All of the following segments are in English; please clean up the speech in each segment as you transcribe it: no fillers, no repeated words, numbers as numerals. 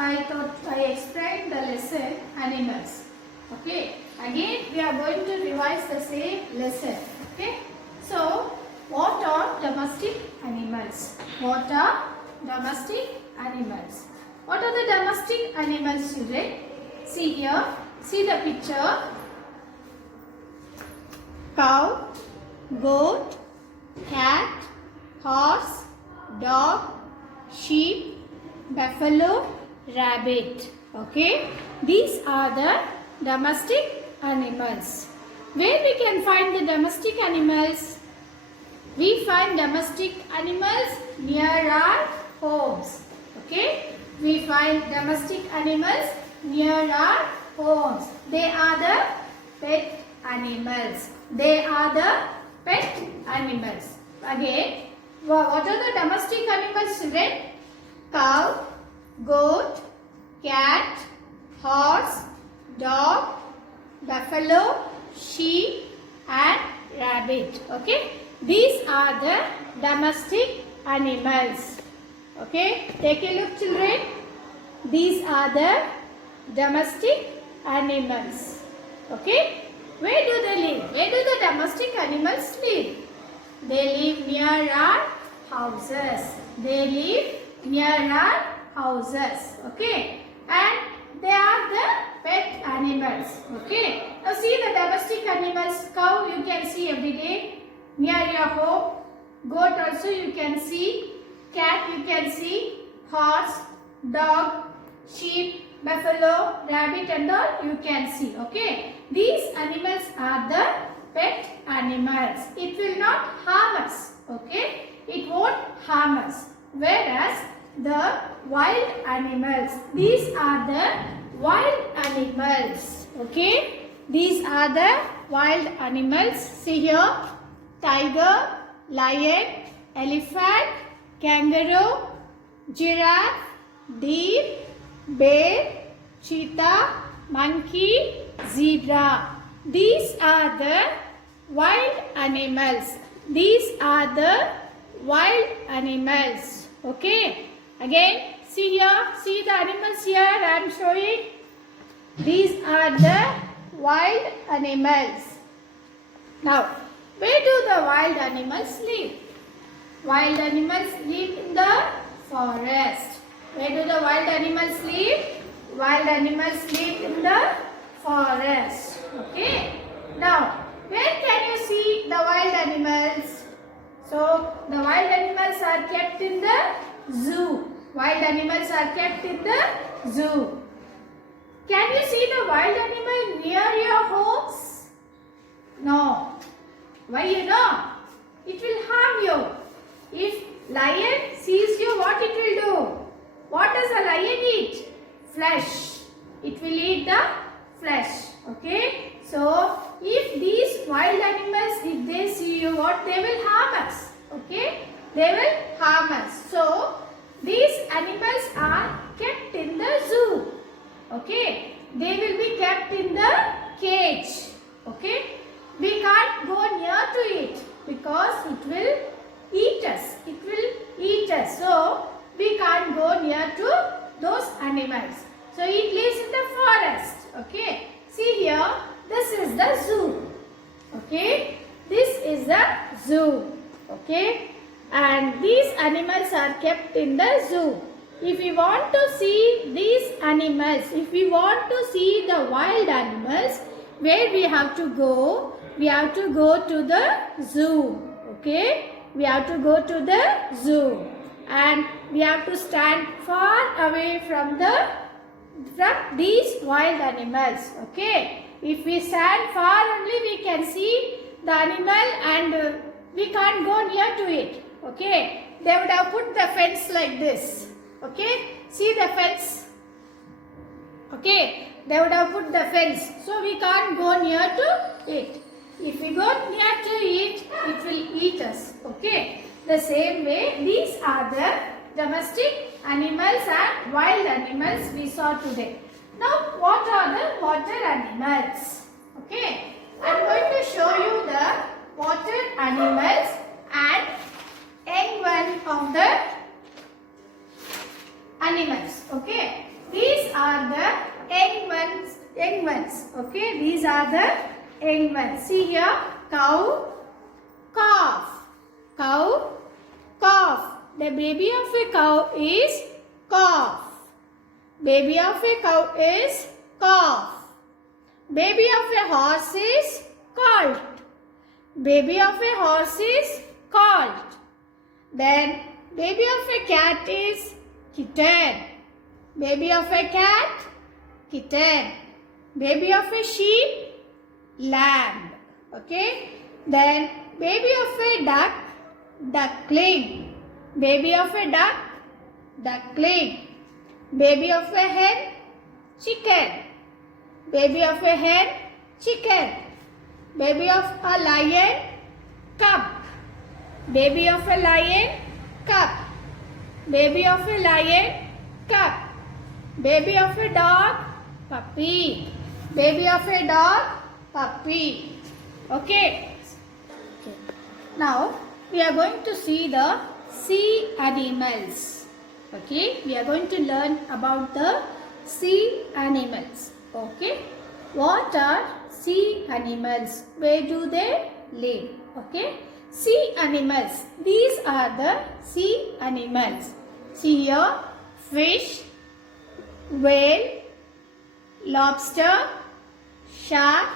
I thought I explained the lesson animals. Okay. Again we are going to revise the same lesson. Okay. So what are domestic animals? What are domestic animals? What are the domestic animals, children? See here. See the picture. Cow, goat, cat, horse, dog, sheep, buffalo, rabbit. Okay. These are the domestic animals. Where we can find the domestic animals? We find domestic animals near our homes. Okay. We find domestic animals near our homes. They are the pet animals. They are the pet animals. Again, what are the domestic animals, children? Cow, goat, cat, horse, dog, buffalo, sheep and rabbit. Okay. These are the domestic animals. Okay. Take a look, children. These are the domestic animals. Okay. Where do they live? Where do the domestic animals live? They live near our houses. They live near our houses. Okay. And they are the pet animals. Okay. Now see the domestic animals. Cow you can see every day near your home. Goat also you can see. Cat you can see. Horse, dog, sheep, buffalo, rabbit and all you can see. Okay. These animals are the pet animals. It will not harm us. Okay. It won't harm us. Whereas the wild animals, these are the wild animals. Okay. These are the wild animals. See here. Tiger, lion, elephant, kangaroo, giraffe, deer, bear, cheetah, monkey, zebra. These are the wild animals. These are the wild animals. Okay. Again, see here. See the animals here I am showing. These are the wild animals. Now, where do the wild animals live? Wild animals live in the forest. Where do the wild animals live? Wild animals live in the forest. Okay. Now, where can you see the wild animals? So, the wild animals are kept in the zoo. Wild animals are kept in the zoo. Can you see the wild animal near your homes? No. Why you know? It will harm you. If lion sees you, what it will do? What does a lion eat? Flesh. It will eat the flesh. Okay. So, if these wild animals, if they see you, what? They will harm us. Okay. They will harm us. So, these animals are kept in the zoo. Okay. They will be kept in the cage. Okay. We can't go near to it because it will eat us. It will eat us. So, we can't go near to those animals. So, it lives in the forest. Okay. See here, this is the zoo. Okay. This is the zoo. Okay. And these animals are kept in the zoo. If we want to see these animals, if we want to see the wild animals, where we have to go? We have to go to the zoo. Okay. We have to go to the zoo. And we have to stand far away from these wild animals. Okay. If we stand far only, we can see the animal and we can't go near to it. Okay. They would have put the fence like this. Okay. See the fence. Okay. They would have put the fence. So we can't go near to it. If we go near to it, it will eat us. Okay. The same way, these are the domestic animals and wild animals we saw today. Now, what are the water animals? Okay. I am going to show you the water animals and young one of the animals. Okay. are the young ones. See here, cow, calf. Cow, calf. The baby of a cow is calf. Baby of a cow is calf. Baby of a horse is colt. Baby of a horse is colt. Then baby of a cat is kitten. Baby of a cat, kitten. Baby of a sheep, lamb. Okay. Then baby of a duck, duckling. Baby of a duck, duckling. Baby of a hen, chicken. Baby of a hen, chicken. Baby of a lion, cub. Baby of a lion, cub. Baby of a lion, cub. Baby of a dog, puppy. Baby of a dog, puppy. Okay. Now we are going to see the sea animals. Okay. We are going to learn about the sea animals. Okay. What are sea animals? Where do they live? Okay. Sea animals. These are the sea animals. See here, fish, whale, lobster, shark,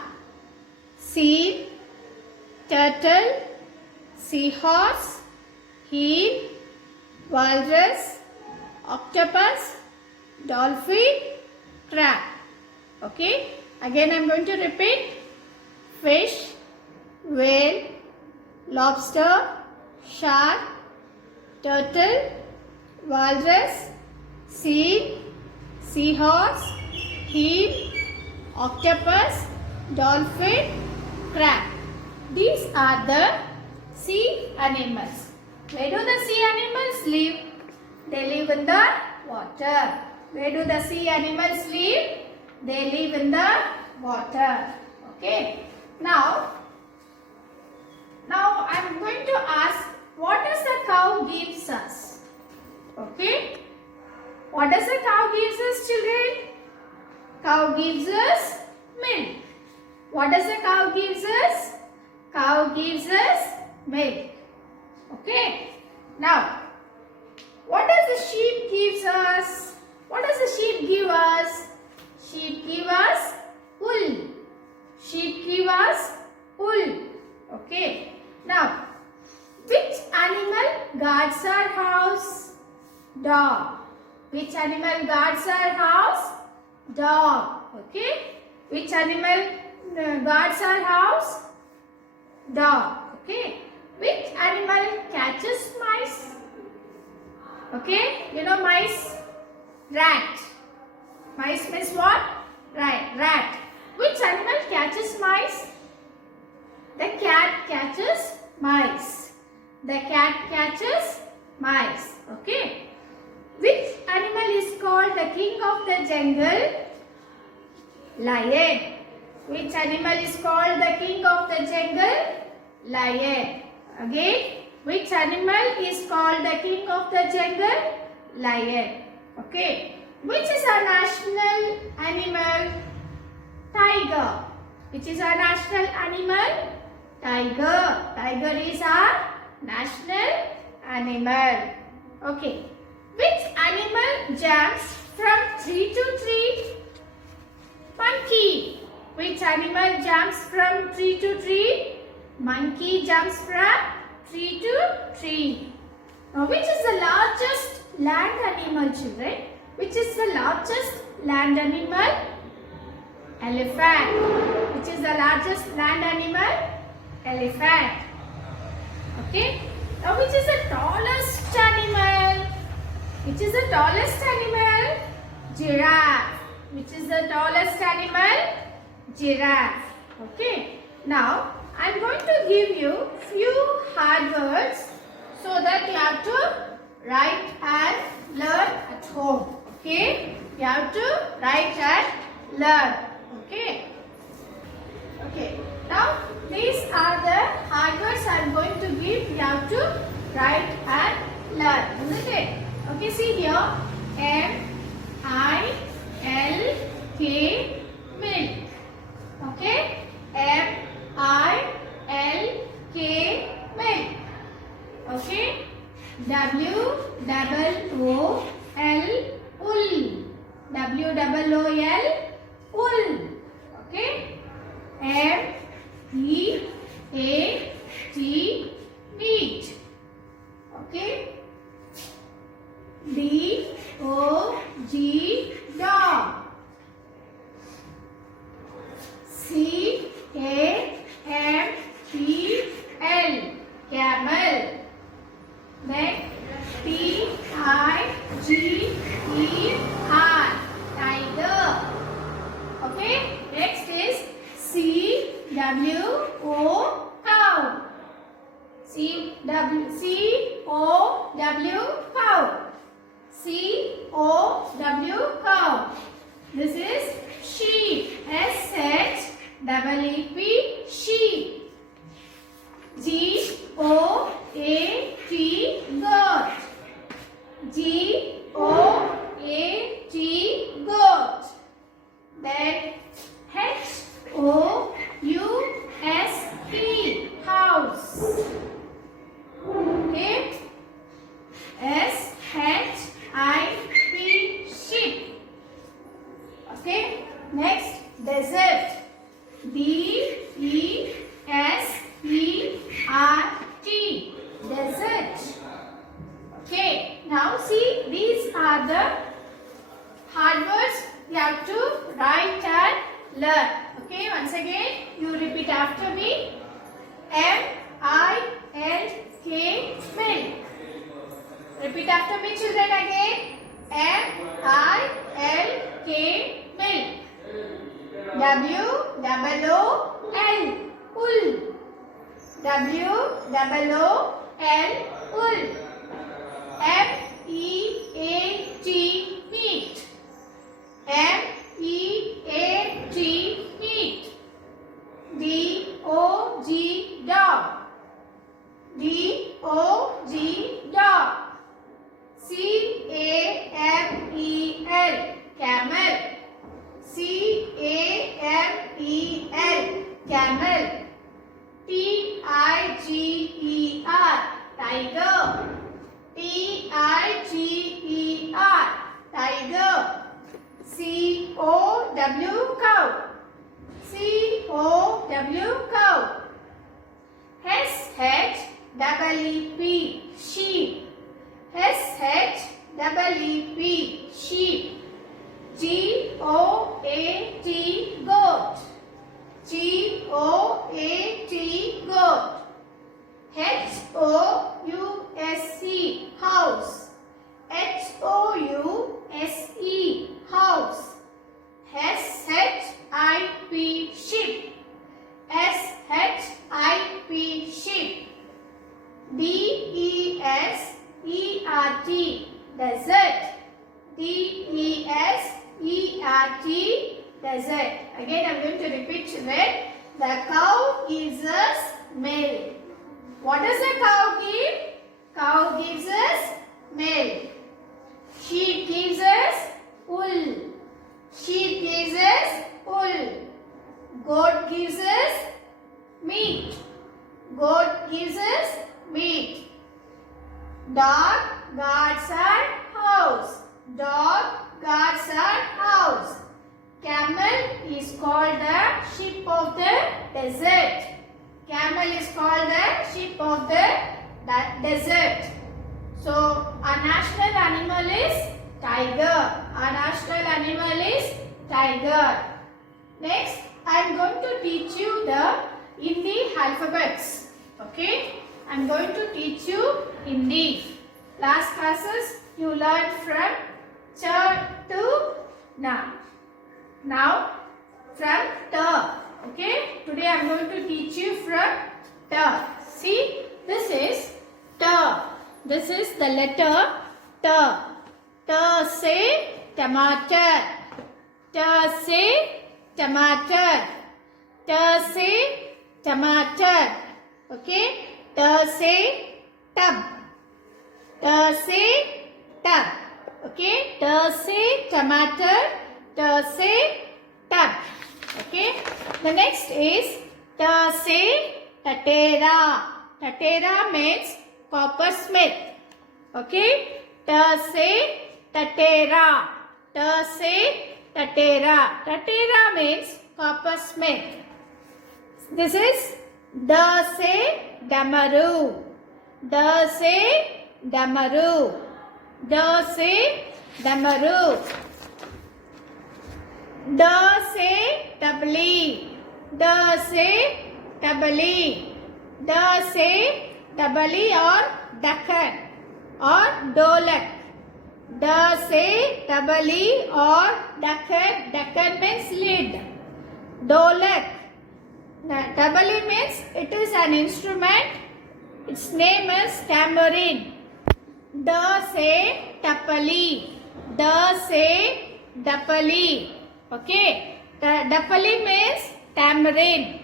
seal, turtle, seahorse, eel, walrus, octopus, dolphin, crab. Okay. Again I am going to repeat. Fish, whale, lobster, shark, turtle, walrus, seal, seahorse, eel, octopus, dolphin, crab. These are the sea animals. Where do the sea animals live? They live in the water. Where do the sea animals live? They live in the water. Okay. Now I am going to ask, what does the cow gives us? Okay. What does the cow gives us, children? Cow gives us milk. What does the cow gives us? Cow gives us milk. Okay. Now, what does the sheep gives us? What does the sheep give us? Sheep give us wool. Sheep give us wool. Okay. Now, which animal guards our house? Dog. Which animal guards our house? Dog. Okay. Which animal guards our house? Dog. Okay. Which animal catches mice? Okay. You know mice? Rat. Mice means what? Right. Rat. Which animal catches mice? The cat catches mice. The cat catches mice. Okay. Which animal is called the king of the jungle? Lion. Which animal is called the king of the jungle? Lion. Again, which animal is called the king of the jungle? Lion. Okay. Which is our national animal? Tiger. Which is our national animal? Tiger. Tiger is our national animal. Okay. Which animal jumps from tree to tree? Monkey. Which animal jumps from tree to tree? Monkey jumps from tree to tree. Now, which is the largest land animal, children? Which is the largest land animal? Elephant. Which is the largest land animal? Elephant. Okay. Now, which is the tallest animal? Which is the tallest animal? Giraffe. Which is the tallest animal? Giraffe. Okay. Now, I am going to give you few hard words so that you have to write and learn at home. Okay. You have to write and learn. Okay. Okay. Now, these are the hard words I am going to give. You have to write and learn. Isn't it? Okay, see here. M-I-L-K, milk. Okay. E-A-T, meat. Okay. D-O-G, dog. C-A-M-E-L, camel. Then T-I-G-E-R, tiger. Okay. Next is C-W-O, cow. C-O-W, cow. C-O-W, cow. This is sheep. S-H-E-E-P, sheep. G-O-A-T, goat. G-O-A-T, goat. Then H-O-U-S-P, house. Okay. S-H-I-P, sheep. Okay. Next, desert. D-E-S-E-R-T, desert. Okay. Now see, these are the hard words you have to write and learn. Okay. Once again, you repeat after me. M-I-L-K, milk. Repeat after me, children, again. M-I-L-K, milk. W-O-O-L, wool. W-O-O-L, wool. M-E-A-T, meat. M-E-A-T, meat. D-O-G, dog. D-O-G, dog. C-A-M-E-L, camel. C-A-M-E-L, camel. T-I-G-E-R, tiger. T-I-G-E-R, tiger. C-O-W, cow. C-O-W, cow. S-H-E-E-P, sheep. S-H-E-E-P, sheep. G-O-A-T, goat. G-O-A-T, goat. H-O-U-S-E, house. H-O-U-S-E, house. S-H-I-P, sheep. S-H-I-P, sheep. D-E-S-E-R-T, desert. D-E-S-E-R-T, desert. Again, I am going to repeat children. The cow gives us milk. What does a cow give? Cow gives us milk. Sheep gives us wool. Sheep gives us wool. Goat gives us meat. Goat gives us meat. Dog guards our house. Dog guards our house. Camel is called the sheep of the desert. Camel is called the sheep of the desert. So, our national animal is tiger. Our national animal is tiger. Next, I am going to teach you the Hindi alphabets. Okay? I am going to teach you Hindi. Last classes, you learned from cha to na. Now, from ta. Okay? Today I am going to teach you from ta. See, this is ta. This is the letter ta. Ta se tomato. Ta se tomato. Ta se tomato. Okay? Ta se tub. Ta se tub. Okay? Ta se tomato. Ta se tub. Okay? The next is ta se tatera. Tatera means coppersmith. Okay? Ta se tatera. Ta se tatera. Tatera means coppersmith. This is da se damaru. Da se damaru. Da se damaru. Da se tabli. Da se tabli. Da se tabli or dakkan or dolak. Da se tabli or dakkan. Dakkan means lid. Dolak. Tabali means it is an instrument. Its name is tambourine. Da se tapali. Da se dapali. Okay. Dapali means tambourine.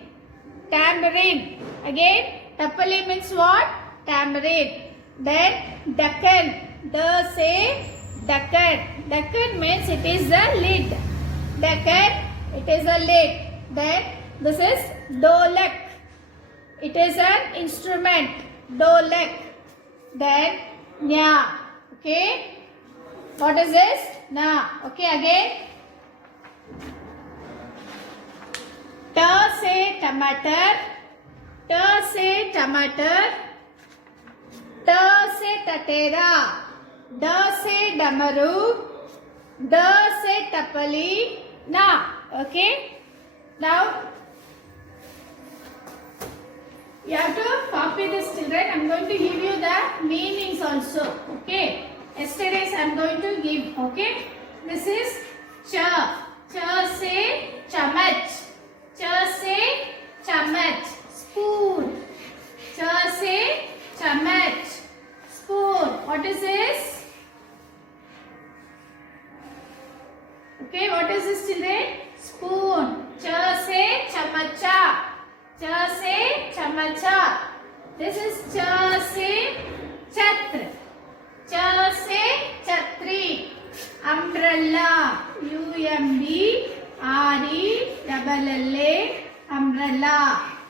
Tambourine. Again, tapali means what? Tambourine. Then dakkan. Da se dakkan. Dakkan means it is a lid. Dakkan, it is a lid. Then this is dolak. It is an instrument. Dolak. Then nya. Okay. What is this? Na. Okay, again. Ta se tomato. Ta se tomato. Ta se tatera. Da se damaru. Da se tapali. Na. Okay. Now you have to copy this, children. I am going to give you the meanings also. Okay. Yesterday's I am going to give. Okay. This is cha. Cha se chamach. Cha se chamach. Spoon. Cha se chamach. Spoon. What is this? Okay. What is this, children? Spoon. Cha se chamacha. Cha se chamacha. This is cha se chatra. Cha se chatri. Umbrella. UMBRELLA. Umbrella.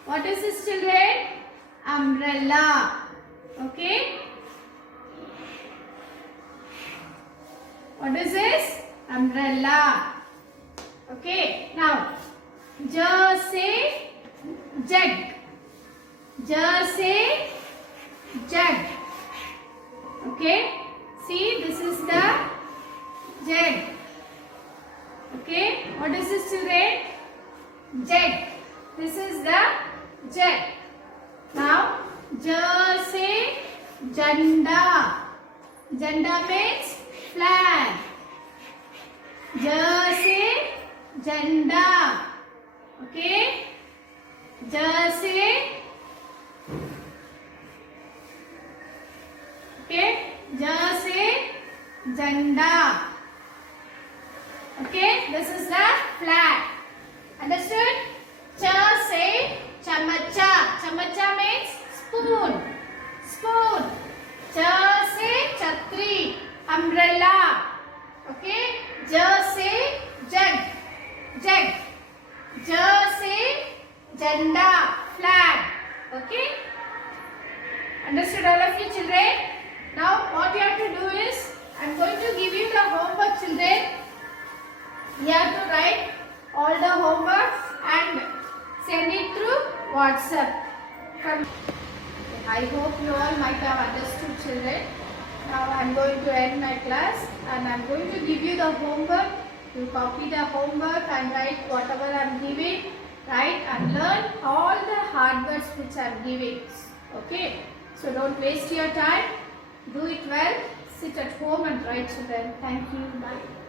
What is this, children? Umbrella. Okay. What is this? Umbrella. Okay. Now, ja se jug. Ja se jug. Okay. See, this is the jug. Okay. What is this, children? Jug. This is the jug. Now, ja se janda. Janda means flag. Ja se janda. Okay. Ja se. Okay. Ja se janda. Okay. This is the flag. Understood? Cha se chamacha. Chamacha means spoon. Spoon. Cha se chatri. Umbrella. Okay. Ja se jug. Jug. Ja se janda. Flag. Okay. Understood, all of you, children? Now what you have to do is, I am going to give you the homework, children. You have to write all the homework and send it through WhatsApp. I hope you all might have understood, children. Now I am going to end my class and I am going to give you the homework. You copy the homework and write whatever I am giving. Write and learn all the hard words which I am giving. Okay. So don't waste your time. Do it well. Sit at home and write, children. Thank you. Bye.